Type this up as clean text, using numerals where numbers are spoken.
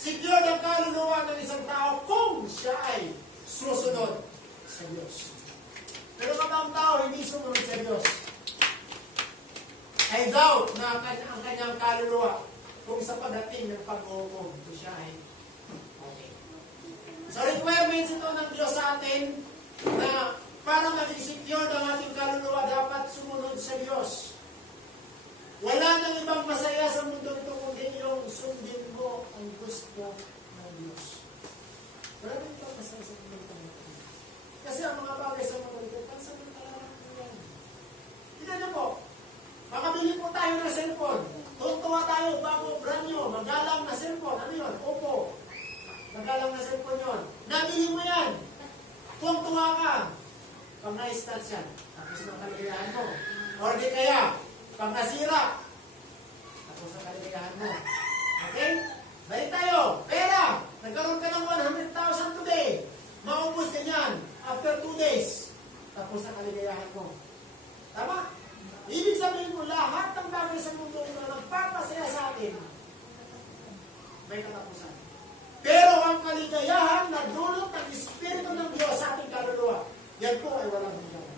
Secure ang kaluluwa ng isang tao kung siya ay susunod sa Diyos. Pero kapag ang tao hindi sumunod sa Diyos, I doubt na ang kanyang kaluluwa kung sa pagdating ng pag-uukog, kung siya ay okay. So requirements ito ng Diyos sa atin na para maging secure ang ating kaluluwa, dapat sumunod sa Diyos. Wala nang ibang masaya sa mundo ito kundi yung sundin mo ang gusto ng Diyos. Wala nang ibang masaya sa mundo ito. Kasi ang mga bagay sa mundo ito, pansamantala lang yan. Tignan niyo po, makabili po tayo ng cellphone. Tuntua tayo bago brand new, magalang na cellphone. Ano yun? Oppo. Magalang na cellphone yun. Nabili mo yan. Tuntua ka. Pag na-start yan, tapos na kaligayahan mo. Or di kaya, pag nasira, tapos na kaligayahan mo. Okay? Balik tayo. Pera. Nagkaroon ka ng 100,000 today. Maubos din yan after 2 days. Tapos na kaligayahan mo. Tama? Ibig sabihin mo, lahat ng bagay sa mundo na nagpapasaya sa atin, may katapusan. Pero ang kaligayahan na dulot ng Espiritu ng Diyos sa ating kaluluwa, yan po ay walang hanggan.